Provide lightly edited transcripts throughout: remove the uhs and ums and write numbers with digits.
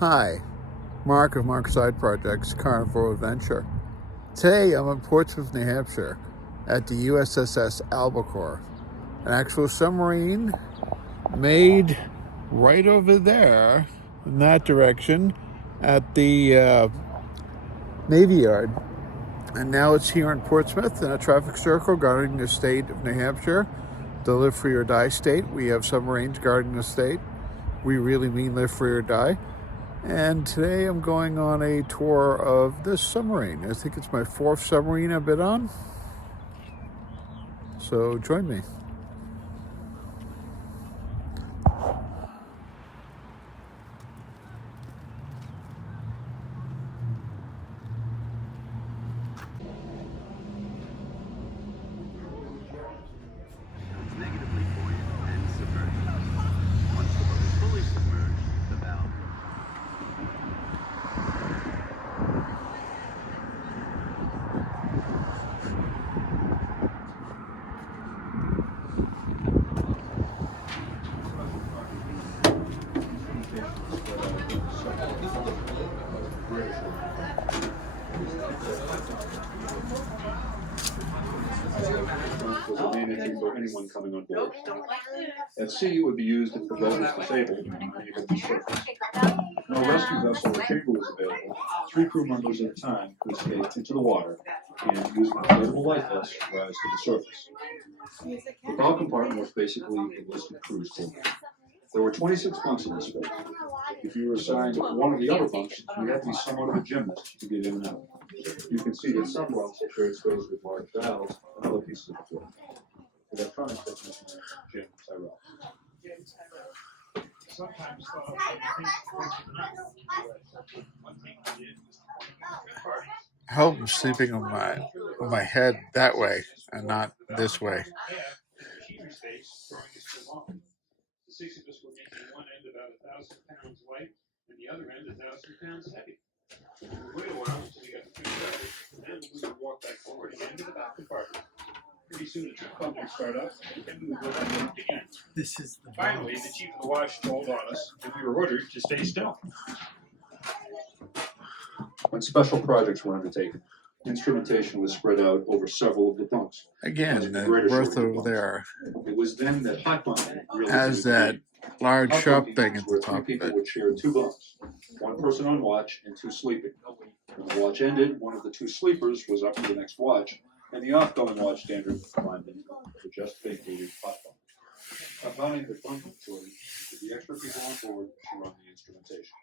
Hi, Mark of Mark's Side Projects Carnivore Adventure. Today I'm in Portsmouth, New Hampshire at the U.S.S. Albacore, an actual submarine made right over there in that direction at the Navy Yard. And now it's here in Portsmouth in a traffic circle guarding the state of New Hampshire, the live free or die state. We have submarines guarding the state. We really mean live free or die. And today I'm going on a tour of this submarine. I think it's my 4th submarine I've been on. So join me. Negatively buoyant and submerged. Once the boat is fully submerged, the valve was managing for anyone coming on board. At sea, it would be used if the boat was disabled and unable to surface. No rescue vessel or chamber was available. 3 crew members at a time could escape into the water and, using inflatable life vests, rise to the surface. The bow compartment was basically a listed crew's quarters. There were 26 bunks in this space. If you were assigned one of the other bunks, you had to be somewhat of a gymnast to get in and out. You can see that some bunks shared space with large valves and other pieces of equipment. Electronic technician Jim Tyrell. I hope I'm sleeping on my head that way and not this way. The 6 of us were making one end about 1,000 pounds light and the other end 1,000 pounds heavy. We waited a while until we got the 2 started, and then we would walk back forward again to the back compartment. Pretty soon the 2 pump would start up, and then we would go back up again. Finally, the chief of the watch told on us, and we were ordered to stay still. When special projects were undertaken, instrumentation was spread out over several of the bunks. Again, the berth over there It was then that hot bumping really has that large hot sharp bumping thing was at where the 3 top of people it. would share 2 bunks. 1 person on watch and 2 sleeping. When the watch ended, one of the 2 sleepers was up to the next watch, and the outgoing watch standard climbed into the just vacated hot bunk. Accompanying the bunk utility with the extra people on board to run the instrumentation.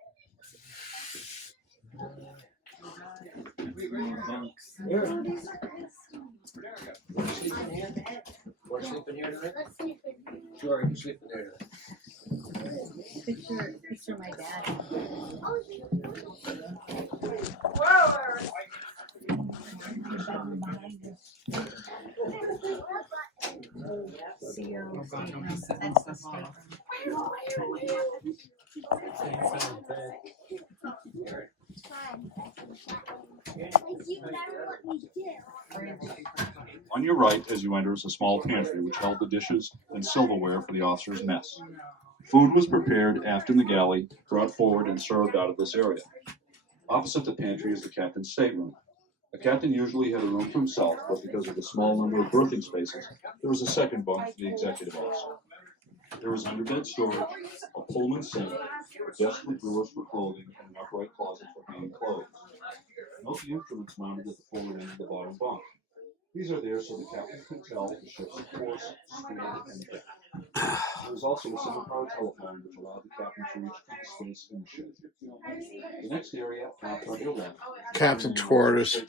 Want to sleep in here tonight? Sure, you can sleep in there tonight. Picture my dad. That's the statement. On your right, as you enter, is a small pantry which held the dishes and silverware for the officers' mess. Food was prepared aft in the galley, brought forward, and served out of this area. Opposite the pantry is the captain's stateroom. The captain usually had a room to himself, but because of the small number of berthing spaces, there was a second bunk for the executive officer. There was underbed storage, a Pullman sink, a desk with drawers for clothing, and an upright closet for hanging clothes. Note the instruments mounted at the forward end of the bottom bunk. These are there so the captain could tell the ship's course, speed, and depth. There was also a single-power telephone which allowed the captain to reach any space in the ship. The next area, aft on your left, Captain's quarters.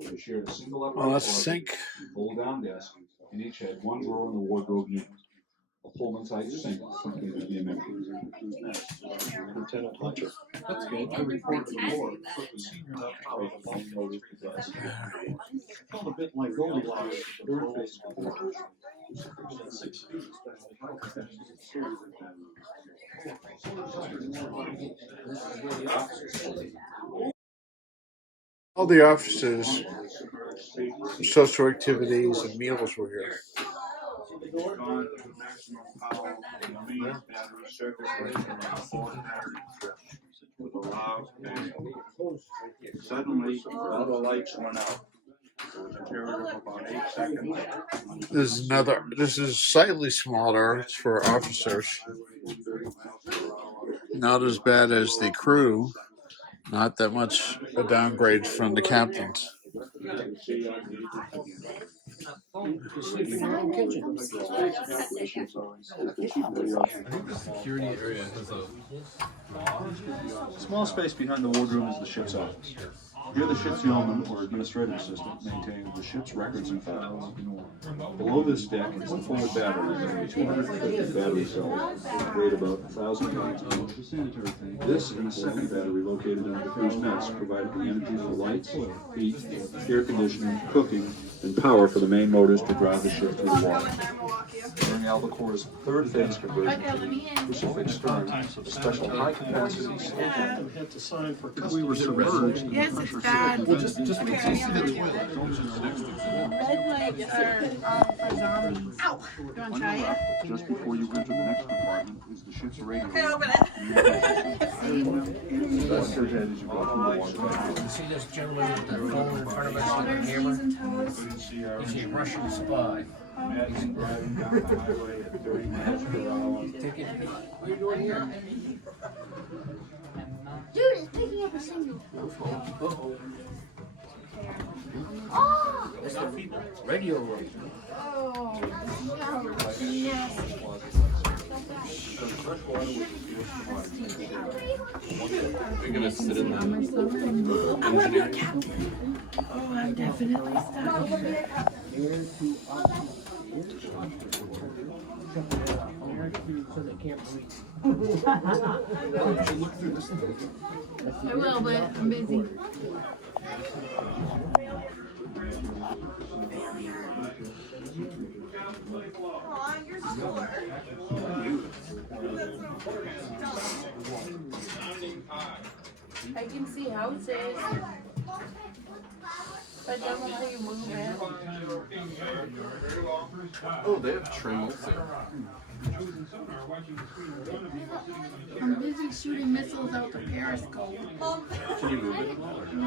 they shared a single Oh, upright that's closet, sink. fold-down desk, and each had 1 drawer in the wardrobe unit. A Pullman-type sink completed the amenities. Lieutenant Hunter. That's good. I reported to the board. But the senior left out of the phone motor because felt a bit like Goldilocks, the bird face quarters. 6 feet. All the offices, social activities, and meals were here. with a loud bang. Suddenly, all the lights went out. There was a period of about 8 seconds. This is slightly smaller. It's for officers. Not as bad as the crew. Not that much a downgrade from the captains. Sleeping in your own kitchen. Security area has a Small space behind the wardroom is the ship's office. Here the ship's yeoman, or administrative assistant, maintains the ship's records and files. Below this deck is the forward battery, with 250 battery cells, which weigh about 1,000 pounds each. This and the second battery located in the crew's mess provided the energy for lights, heat, air conditioning, cooking, and power for the main motors to drive the ship through the water. During Albacore's third phase conversion to the crucifix stern, a special high-capacity steel Had to sign for if we were submerged. Yes, it's bad. Well, just wait till you see the toilet. Don't just the next exhibit. Red lights are for zombies. Ow! You want to try it? Just before you enter the next compartment is the ship's radio. Okay, open it. Rest your head as you go through the water. You see this gentleman with that phone in front of us with a hammer? He's a Russian spy. Imagine driving down the highway at 30 miles per hour. Taking, what are you doing here? Dude, it's picking up a signal. Oh! Radio room. Oh, yes. You're gonna sit in the I want to be a captain. Oh, I'm definitely stuck. So they can't breathe. I will, but I'm busy. I can see houses, but then when you move it. Oh, they have trim there. I'm busy shooting missiles out the periscope. Can you move it at all? No.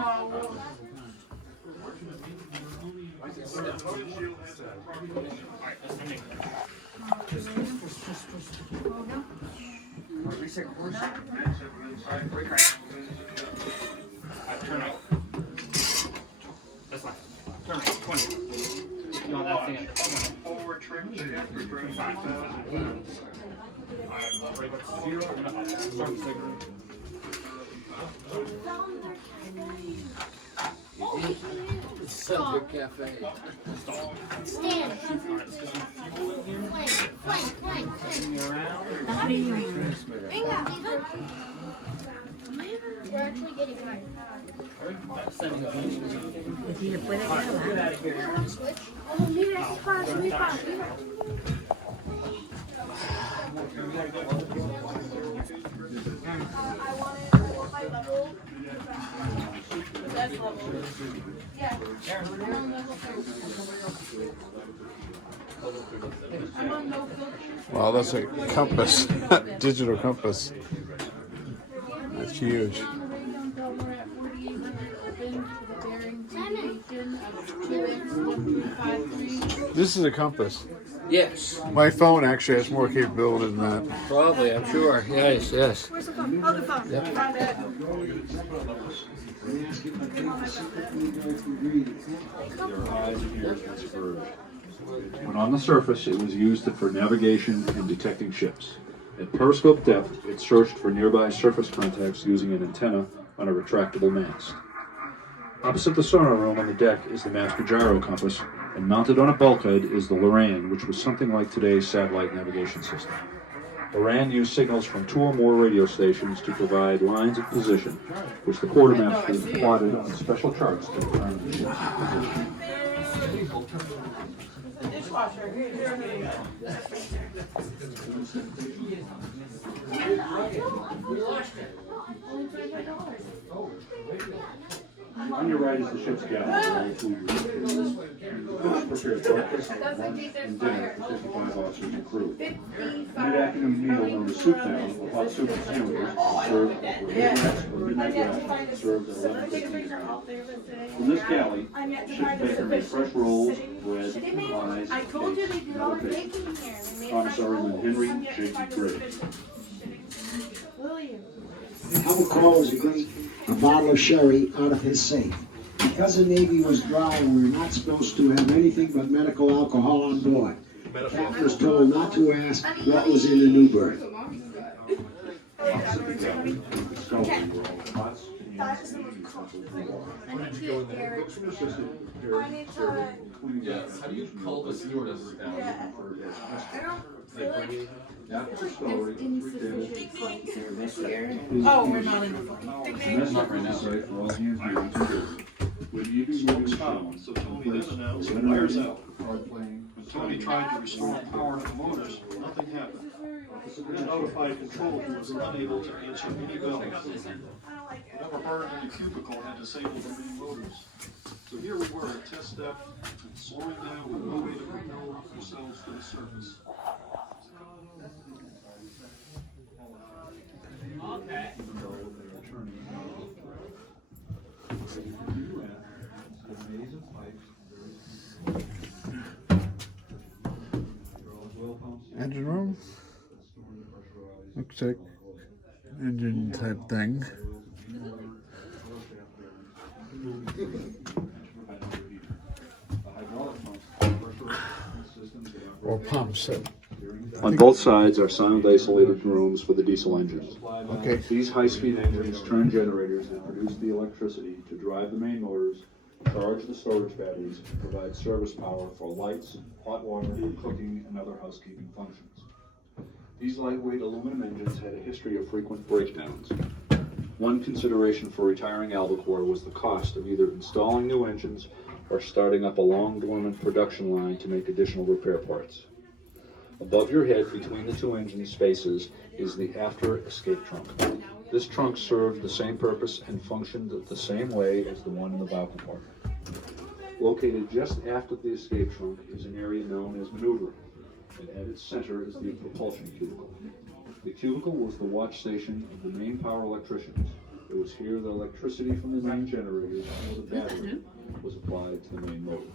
Turn right. This way. Turn right. 20. You want that thing? Forward trim shift, reverse 5. Right up to 0. I'm gonna start the cigarette. Subway Cafe. Stand. Flank. We're actually getting high. Get out of here. Switch. Oh, leave it at the car. Leave it. I want it at high level. That's level. Yeah. I'm on level 3. I'm on no filter. Wow, that's a compass, digital compass. That's huge. This is a compass. Yes, My phone actually has more capability than that. probably. I'm sure. Yes. Where's the phone? Oh, the phone. Yep. Found it. Their eyes and ears were submerged. When on the surface, it was used for navigation and detecting ships. At periscope depth, it searched for nearby surface contacts using an antenna on a retractable mast. Opposite the sonar room on the deck is the master gyro compass, and mounted on a bulkhead is the Loran, which was something like today's satellite navigation system. Loran used signals from 2 or more radio stations to provide lines of position, which the quartermaster plotted on special charts to determine the ship's position. On your right is the ship's galley. Crews prepared breakfast, That's in lunch, case there's and dinner fire. for 55 officers and crew. 55. Mid-afternoon meal known as soup down, or hot soup and sandwiches, served over midnight or midnight ration, served at 11:15. From this galley, ship baker made fresh rolls, bread, pies, I told you they cakes, do and all other the baked baking here. They made Commissarman Henry J.P. Gray. William. Albacore was a great bottle of sherry out of his safe. Because the Navy was dry, we were not supposed to have anything but medical alcohol on board. The captain was told not to ask what was in the new berth. Opposite the galley, the scullery were all pots, pans, and utensils for water. I need to get Eric. Cooks assisted I prepared need to- serving, cleaning Yes, how do you call the stewardess down? Yeah. referred as I mess. don't feel like After the scullery, there's three tables. insufficient flight service here. Oh, we're not in the flight. The mess not right now. Site for all hands meetings and drills. With the evening moving shown, So Tony then announced, Saturday "Fire's night, out." card playing. When Tony tried to restore power to the motors, nothing happened. Then notified control he was unable to answer any bells. Whatever burned in the cubicle had disabled the main motors. So here we were at test depth, slowing down with no way to propel ourselves to the surface. Okay. Even though they are turning out. The maze of pipes, well pumps. Engine room. Looks like engine type thing. Or pumps. On both sides are sound isolated rooms for the diesel engines. Okay. These high-speed engines turn generators that produce the electricity to drive the main motors, charge the storage batteries, and provide service power for lights, hot water, cooking, and other housekeeping functions. These lightweight aluminum engines had a history of frequent breakdowns. One consideration for retiring Albacore was the cost of either installing new engines or starting up a long dormant production line to make additional repair parts. Above your head, between the two engine spaces, is the after escape trunk. This trunk served the same purpose and functioned the same way as the one in the bow compartment. Located just after the escape trunk is an area known as maneuvering, and at its center is the propulsion cubicle. The cubicle was the watch station of the main power electricians. It was here the electricity from the main generators or the battery was applied to the main motors.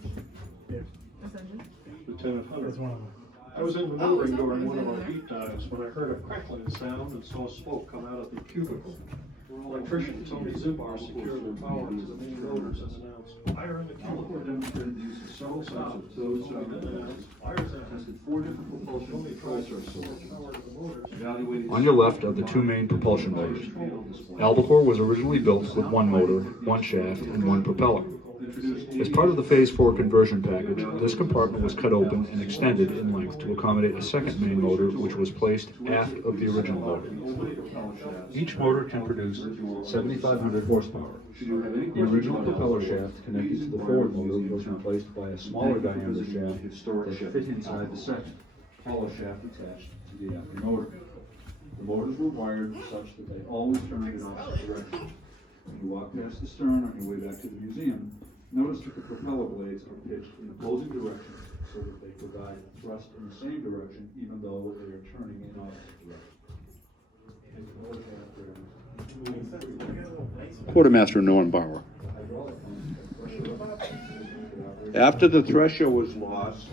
Lieutenant Hunter. I was in maneuvering during one of our deep dives when I heard a crackling sound and saw smoke come out of the cubicle. Electrician Tony Zimbar secured the power to the main motors and announced, "Fire in the Albacore cubicle." demonstrated the use of several types of closed engines. Tested 4 different propulsion control sources. Evaluated. On your left are the two main propulsion motors. Albacore was originally built with one motor, one shaft, and one propeller. As part of the Phase 4 conversion package, this compartment was cut open and extended in length to accommodate a second main motor, which was placed aft of the original motor. Each motor can produce 7,500 horsepower. The original propeller shaft connected to the forward motor was replaced by a smaller diameter shaft that fit inside the second, hollow shaft attached to the after motor. The motors were wired such that they always turned in opposite directions. When you walk past the stern on your way back to the museum, notice that the propeller blades are pitched in opposing directions so that they provide thrust in the same direction even though they are turning in opposite directions. Quartermaster Norm Bauer. After the thresher was lost,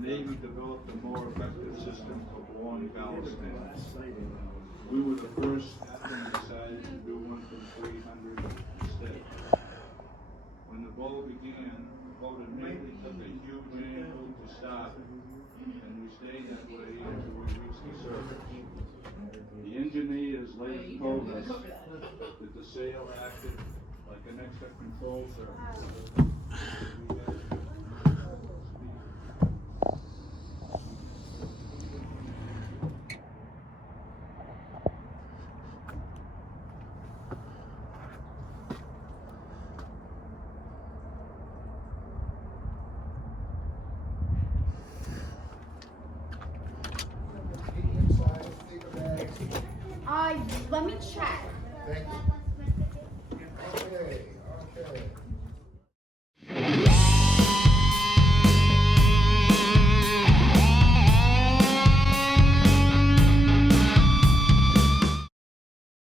The Navy developed a more effective system of long ballast tanks. We were the first and decided to do one from 300 instead. When the boat began, the boat immediately took a huge angle to stop, and we stayed that way until we reached the surface. The engineers later told us that the sail acted like an extra control surface. Let me check. Thank you.